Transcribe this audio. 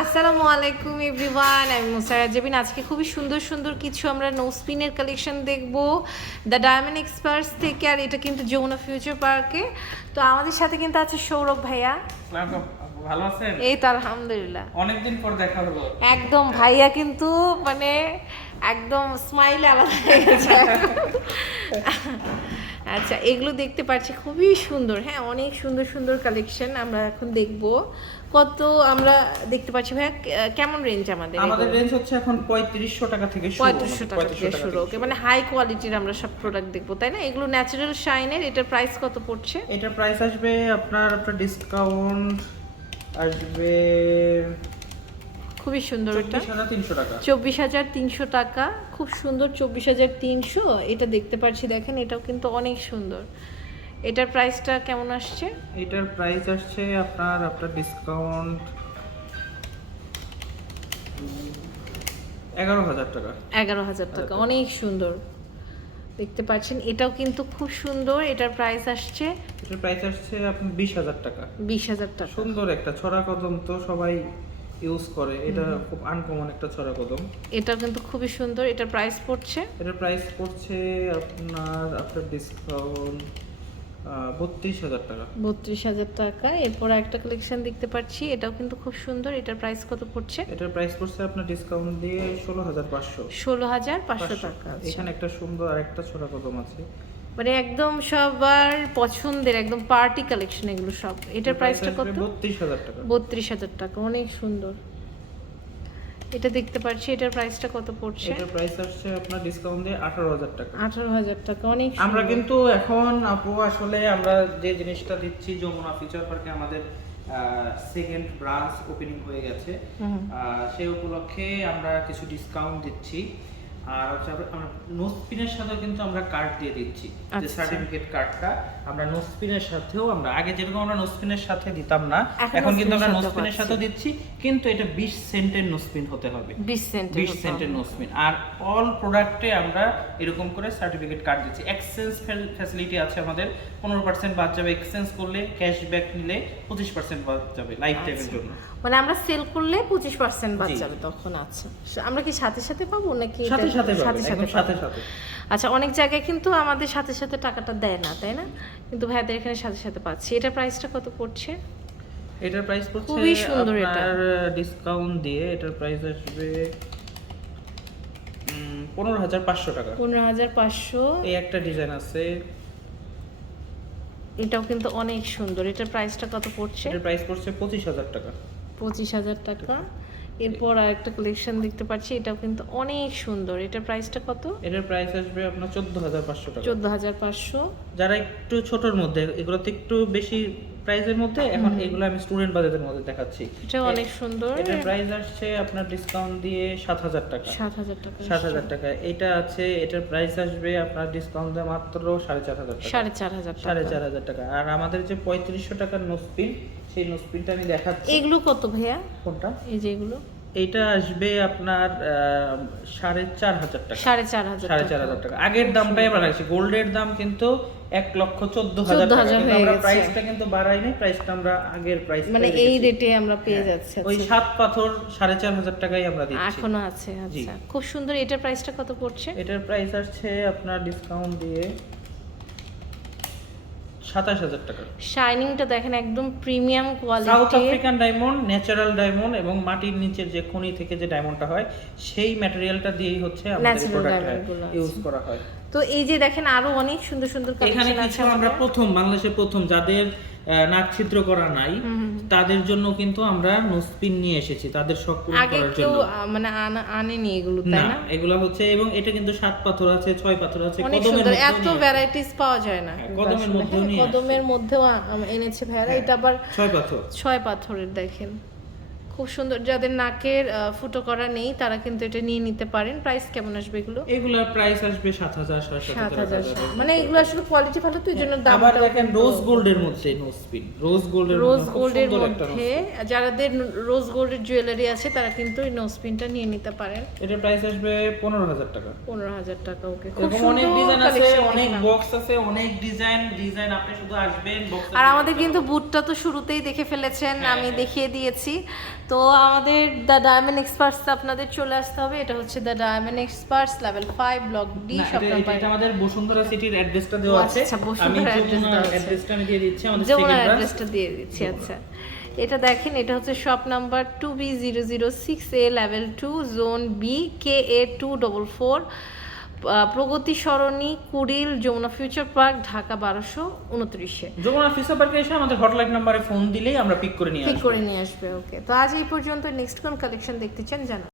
আসসালামু আলাইকুম এভরিওয়ান। আমি মুসারা জেবিন আজকে খুবই সুন্দর সুন্দর কিছু আমরা নো স্পিনের কালেকশন দেখব। দ্য ডায়মন্ড এক্সপার্টস থেকে আর এটা কিন্তু যমুনা ফিউচার পার্কে তো আমাদের সাথে কিন্তু আছে সৌরভ ভাইয়া। ভালো আছেন? এই তো আলহামদুলিল্লাহ। অনেকদিন পর দেখা হলো। একদম ভাইয়া কিন্তু মানে একদম স্মাইলে আলাদা হয়ে গেছে। আচ্ছা এগুলো দেখতে পাচ্ছি খুবই সুন্দর। হ্যাঁ অনেক সুন্দর সুন্দর কালেকশন আমরা এখন দেখব। কত আমরা দেখতে পাচ্ছি ভাইয়া কেমন রেঞ্জ আমাদের আমাদের রেঞ্জ হচ্ছে এখন পঁয়ত্রিশশো টাকা থেকে শুরু। পঁয়ত্রিশশো টাকা 3500 থেকে শুরু ওকে মানে হাই কোয়ালিটির আমরা সব প্রোডাক্ট দেখব তাই না? এগুলো ন্যাচারাল শাইনের এটার প্রাইস কত পড়ছে? এটার প্রাইস আসবে আপনার আপনার ডিসকাউন্ট আসবে খুবই সুন্দর এটা চব্বিশ হাজার তিনশো টাকা। খুব সুন্দর চব্বিশ হাজার তিনশো। এটা দেখতে পাচ্ছি দেখেন এটাও কিন্তু অনেক সুন্দর। এটার প্রাইসটা কেমন আসছে? এটার প্রাইস আসছে আপনার আপনার ডিসকাউন্ট এগারো হাজার টাকা। এগারো হাজার টাকা অনেক সুন্দর। দেখতে পাচ্ছেন এটাও কিন্তু খুব সুন্দর। এটার প্রাইস আসছে? এটার প্রাইস আসছে আপনার বিশ হাজার টাকা। বিশ হাজার টাকা। সুন্দর একটা ছড়া কদম তো সবাই ইউজ করে এটা খুব আনকমন একটা ছড়া কদম এটা কিন্তু খুবই সুন্দর এটার প্রাইস পড়ছে? এটার প্রাইস পড়ছে আপনার আফটার ডিসকাউন্ট বত্রিশ হাজার টাকা। বত্রিশ হাজার টাকা। এরপর একটা কালেকশন দেখতে পাচ্ছি এটাও কিন্তু খুব সুন্দর এটার প্রাইস কত পড়ছে? এটার প্রাইস পড়ছে আপনার ডিসকাউন্ট দিয়ে ষোলো হাজার পাঁচশো। ষোলো হাজার পাঁচশো টাকা আচ্ছা। এখানে একটা সুন্দর আর একটা ছোটা কদম আছে। মানে একদম সবার পছন্দের একদম পার্টি কালেকশন এগুলো সব। এটার প্রাইসটা কত? বত্রিশ হাজার টাকা। বত্রিশ হাজার টাকা অনেক সুন্দর। এটা দেখতে পাচ্ছি এটার প্রাইসটা কত পড়ছে? এটার প্রাইস আসছে আপনার ডিসকাউন্ট দিয়ে আঠারো হাজার টাকা। আঠারো হাজার টাকা অনেক আমরা কিন্তু এখন আপু আসলে আমরা যে জিনিসটা দিচ্ছি যমুনা ফিচার পার্কে আমাদের সেকেন্ড ব্রাঞ্চ ওপেনিং হয়ে গেছে। সেই উপলক্ষে আমরা কিছু ডিসকাউন্ট দিচ্ছি। আর হচ্ছে আমরা- আমরা নো স্পিনের সাথেও কিন্তু আমরা কার্ড দিয়ে দিচ্ছি। যে আচ্ছা। সার্টিফিকেট কার্ডটা আমরা নো স্পিনের সাথেও আমরা আগে যেরকম আমরা নো স্পিনের সাথে দিতাম না এখন কিন্তু আমরা spin নো সাথেও দিচ্ছি কিন্তু এটা বিশ সেন্টের নো স্পিন হতে হবে। বিশ সেন্ট বিশ সেন্টের নো স্পিন আর অল প্রোডাক্টে আমরা এরকম করে সার্টিফিকেট কার্ড দিচ্ছি। এক্সচেঞ্জ ফ্যাসিলিটি আছে আমাদের পনেরো পার্সেন্ট বাদ যাবে। এক্সচেঞ্জ করলে ক্যাশব্যাক নিলে পঁচিশ পার্সেন্ট বাদ যাবে লাইফ টাইমের জন্য। মানে আমরা সেল করলে পঁচিশ পার্সেন্ট বাদ যাবে তখন আচ্ছা। আমরা কি সাথে সাথে পাবো নাকি সাথে সাথে সাথে সাথে সাথে আচ্ছা অনেক জায়গায় কিন্তু আমাদের সাথে সাথে টাকাটা দেয় না তাই না? কিন্তু ভাইয়াদের এখানে সাথে সাথে পাচ্ছি। এটার প্রাইসটা কত পড়ছে? এটার প্রাইস পড়ছে খুবই সুন্দর এটা। আপনার ডিসকাউন্ট দিয়ে এটার প্রাইস আসবে পনেরো হাজার পাঁচশো টাকা। পনেরো হাজার পাঁচশো। এই একটা ডিজাইন আছে। এটাও কিন্তু অনেক সুন্দর। এটার প্রাইসটা কত পড়ছে? এটার প্রাইস পড়ছে পঁচিশ হাজার টাকা। পঁচিশ হাজার টাকা। এরপর আরেকটা কালেকশন দেখতে পাচ্ছি এটাও কিন্তু অনেক সুন্দর। এটার প্রাইসটা কত? এটার প্রাইস আসবে আপনার চোদ্দ হাজার পাঁচশো টাকা। চোদ্দ হাজার পাঁচশো। যারা একটু ছোটর মধ্যে এগুলোতে একটু বেশি প্রাইসের মধ্যে এখন এগুলো আমি স্টুডেন্ট বাজেটের মধ্যে দেখাচ্ছি। এটা অনেক সুন্দর। এটার প্রাইস আসছে আপনার ডিসকাউন্ট দিয়ে সাত হাজার টাকা। সাত হাজার টাকা সাত হাজার টাকা। এটা আছে এটার প্রাইস আসবে আপনার ডিসকাউন্ট দেওয়া মাত্র সাড়ে চার হাজার টাকা। সাড়ে চার হাজার সাড়ে টাকা চার হাজার টাকা। আর আমাদের যে পঁয়ত্রিশশো টাকার নোসপিন সেই নোসপিনটা আমি দেখাচ্ছি। এগুলো কত ভাইয়া? কোনটা? এই যে এগুলো। এইটা আসবে আপনার সাড়ে চার হাজার টাকা। সাড়ে চার হাজার সাড়ে চার হাজার টাকা। আগের দামটাই আমরা রাখছি। গোল্ডের দাম কিন্তু এক লক্ষ চোদ্দ হাজার টাকা। আমরা প্রাইসটা কিন্তু বাড়াই নাই। প্রাইসটা আমরা আগের প্রাইস মানে এই রেটে আমরা পেয়ে যাচ্ছি ওই আচ্ছা। সাত পাথর সাড়ে চার হাজার টাকাই আমরা দিচ্ছি। এখনও আছে আচ্ছা। খুব সুন্দর। এটার প্রাইসটা কত পড়ছে? এটার প্রাইস আসছে আপনার ডিসকাউন্ট দিয়ে সাতাশ হাজার টাকা। শাইনিংটা দেখেন একদম premium South African diamond natural diamond এবং মাটির নিচের যে খনি থেকে যে ডায়মন্ডটা হয় সেই ম্যাটেরিয়ালটা দিয়েই হচ্ছে আমাদের প্রোডাক্ট। ইউজ করা হয়। তো এই যে দেখেন আরও অনেক সুন্দর সুন্দর এখানে কালেকশন আছে কিছু আমরা প্রথম বাংলাদেশের প্রথম যাদের নাক ছিদ্র করা নাই। তাদের জন্য কিন্তু আমরা নোসপিন নিয়ে এসেছি তাদের শখ পূরণ করার জন্য। মানে আনা- আনেনি এগুলো তাই না এগুলো হচ্ছে এবং এটা কিন্তু সাত পাথর আছে ছয় পাথর আছে কদমের মধ্যে এত ভ্যারাইটিস পাওয়া যায় না। হ্যাঁ, কদমের মধ্যে মধ্যেও হ্যাঁ। কদমের মধ্যেও এনেছে ভাইরা এটা আবার ছয় পাথর। ছয় পাথরের দেখেন। খুব সুন্দর। যাদের নাকের ফুটো করা নেই তারা কিন্তু এটা নিয়ে নিতে পারেন। প্রাইস কেমন আসবে এগুলো? এগুলোর প্রাইস আসবে সাত হাজার সাত হাজার মানে এগুলো আসলে কোয়ালিটি ভালো তো এই জন্য দাম আবার দেখেন রোজ গোল্ডের মধ্যে নো স্পিন রোজ গোল্ডের রোজ গোল্ডের মধ্যে যাদের রোজ গোল্ডের জুয়েলারি আছে তারা কিন্তু এই নোসপিনটা নিয়ে নিতে পারেন। এটার প্রাইস আসবে পনেরো হাজার টাকা। পনেরো হাজার টাকা ওকে খুব অনেক ডিজাইন আছে অনেক বক্স আছে অনেক ডিজাইন ডিজাইন আপনি শুধু আসবেন বক্স আর আমাদের কিন্তু বুটটা তো শুরুতেই দেখে ফেলেছেন হ্যাঁ, আমি দেখিয়ে দিয়েছি। তো আমাদের দ্য ডায়মন্ড এক্সপার্টস আপনাদের চলে আসতে হবে। এটা হচ্ছে the diamond experts level five block D shop number এটা- আমাদের বসুন্ধরা সিটির অ্যাড্রেসটা দেওয়া আছে। আচ্ছা, বসুন্ধরা অ্যাড্রেসটা আমি দিয়ে দিচ্ছি আমাদের সেকেন্ড অ্যাড্রেসটা দিয়ে দিচ্ছি আচ্ছা। এটা দেখেন এটা হচ্ছে shop number two B zero zero six A level two zone B K A two double four Pragati Sarani Kuril Jamuna future park Dhaka বারোশো উনত্রিশে। যমুনা ফিউচার পার্কে এসে আমাদের হটলাইন নাম্বারে ফোন দিলেই আমরা পিক করে নিয়ে পিক করে নিয়ে আসবে ওকে তো আজ এই পর্যন্ত নেক্সট কোন কালেকশন দেখতে চান জানান